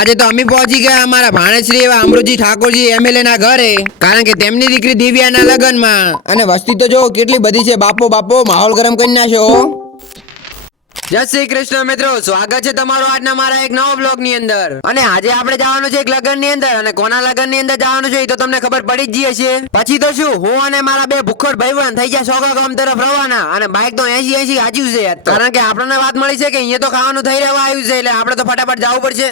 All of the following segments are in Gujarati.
આજે તો અમે પહોંચી ગયા અમારા ભાણેશ્રી એવા અમૃતજી ઠાકોરજી એમએલએ ના ઘરે. કારણ કે તેમની દીકરી દિવ્યાના લગ્નમાં. અને વસ્તી તો જો કેટલી બધી છે. બાપો બાપો, માહોલ ગરમ કરી નાખ્યો જય શ્રી કૃષ્ણ મિત્રો, સ્વાગત છે તમારું આજના મારા એક નવો બ્લોગની અંદર. અને આજે આપણે જવાનું છે એક લગ્નની અંદર, અને કોના લગ્નની અંદર જવાનું છે એ તો તમને ખબર પડી જ જઈએ છે પછી તો શું, હું અને મારા બે ભૂખડ ભાઈબંધ થઈ ગયા સોગા ગામ તરફ રવાના, અને બાઇક તો એસી એસી હાચ્યું છે કારણ કે આપણને વાત મળી છે કે અહીંયા તો ખાવાનું થઈ રહેવા આવ્યું છે, એટલે આપણે તો ફટાફટ જવું પડશે.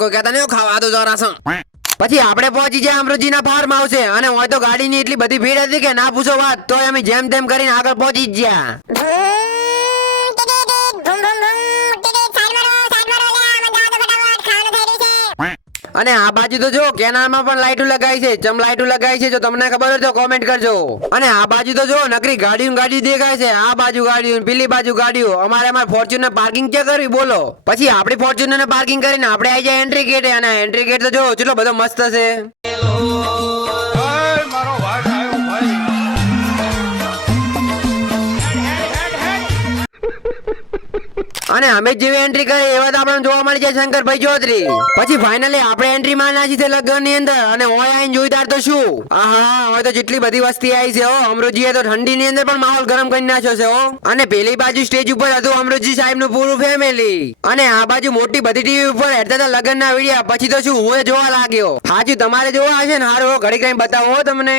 કોઈ કહેતા નહીં ખાવા તો જરા પછી આપણે પહોંચી ગયા અમૃતજીના ફાર્મ આવશે અને હોય તો ગાડીની એટલી બધી ભીડ હતી કે ના પૂછો વાત તો અમે જેમ તેમ કરીને આગળ પહોંચી જ ગયા. અને આ બાજુ તો જો, કેનાલમાં પણ લાઈટો લગાવી છે, ચમ લાઈટો લગાવી છે, જો તમને ખબર હોય તો કોમેન્ટ કરજો. અને આ બાજુ તો જો, નકરી ગાડીઓ ગાડી દેખાય છે, આ બાજુ ગાડીઓ પેલી બાજુ ગાડીઓ. અમારે અમારે ફોર્ચ્યુનર પાર્કિંગ ક્યાં કરવી, બોલો. પછી આપણી ફોર્ચ્યુનર પાર્કિંગ કરીને આપણે આવી જાય એન્ટ્રી ગેટે અને એન્ટ્રી ગેટ તો જો, ચલો બધો મસ્ત છે અને અમે જેવી એન્ટ્રી કરી, એવા તો આપણને જોવા મળી જાય શંકરભાઈ ચૌધરી. પછી ફાઇનલી આપણે એન્ટ્રી માં નાખી છે લગ્નની અંદર, અને ઓય આઈને જોઈ તાર તો શું? આહા, હવે તો જેટલી બધી વસ્તી આવી છે ઓ અમૃતજીએ તો ઠંડી ની અંદર પણ માહોલ ગરમ કરી નાખ્યો છે હો. અને પેલી બાજુ સ્ટેજ ઉપર હતું અમૃતજી સાહેબનું પૂરું ફેમિલી અને આ બાજુ મોટી બધી ટીવી ઉપર હેડતા હતા લગ્ન ના વિડીયા પછી તો શું હું જોવા લાગ્યો. હાજુ તમારે જોવા હશે ને, હારું ઘડી કઈ બતાવો, હો, તમને.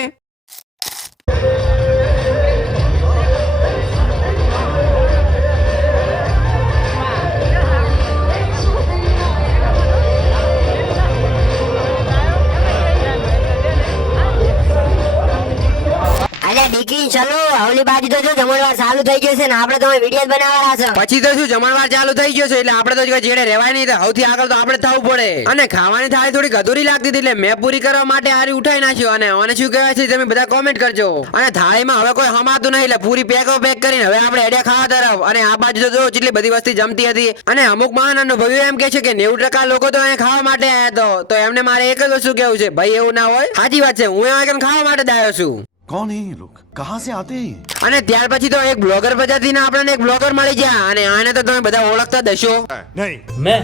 અલ્યા ચલો હવલી બાજુ તો જો જમણવાર ચાલુ થઈ ગયો છે ને, આપણે તો વીડિયો બનાવવાના છે. પછી તો શું, જમણવાર ચાલુ થઈ ગયો છે, એટલે આપણે તો જેડે રહેવાય નહીં સૌથી આગળ તો આપણે થવું પડે. અને ખાવાની થાળી થોડી ગધુરી લાગતી હતી, એટલે મેં પૂરી કરવા માટે હારી ઉઠાઈ નાખ્યો, અને મને શું કહેવાય છે, તમે બધા કોમેન્ટ કરજો. અને થાળીમાં હવે કોઈ હમાતું નહીં, એટલે પૂરી પેકો પેક કરીને હવે આપણે એડિયા ખાવા તરફ. અને આ બાજુ તો જો, જેટલી બધી વસ્તી જમતી હતી. અને અમુક મહાન અનુભવીઓ એમ કે છે કે નેવું ટકા લોકો તો અહીંયા ખાવા માટે આવ્યા તો. એમને મારે એક જ વસ્તુ કેવું છે, ભાઈ એવું ના હોય. સાચી વાત છે, હું અહીંયા ખાવા માટે જ આવ્યો છું. કોણ હે લોક કહા સે આતે અને ત્યાર પછી તો એક બ્લોગર બજાતી ને આપણને એક બ્લોગર મળી ગયા અને આને તો તમે બધા ઓળખતા દશો નહીં. મેં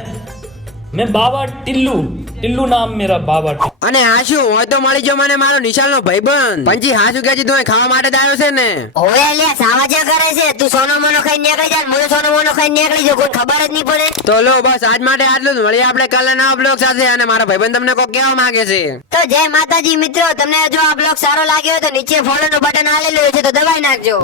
મેં બાબા ટિલ્લુ ટિલ્લુ નામ મેરા બાબા અને હાશુ હોય તો મળી જો મને મારો નિશાન નો ભાઈ બન પંજી હાશુ કે તું ખાવા માટે આવ્યો છે ને? ઓય લે સાવાજો કરે છે તું સોનો મોનો ખાઈ નીકળી જા મોનો ખાઈ નીકળી જો કોઈ ખબર જ નહીં પડે. તો લો બસ આજ માટે આટલું જ. મળીએ આપણે કાલે નવા બ્લોગ સાથે અને મારા ભાઈબંધ તમને કોઈ કહેવા માંગે છે. તો જય માતાજી મિત્રો. તમને જો આ બ્લોગ સારો લાગ્યો તો નીચે ફોલો નું બટન આલેલું છે તો દબાઈ નાખજો.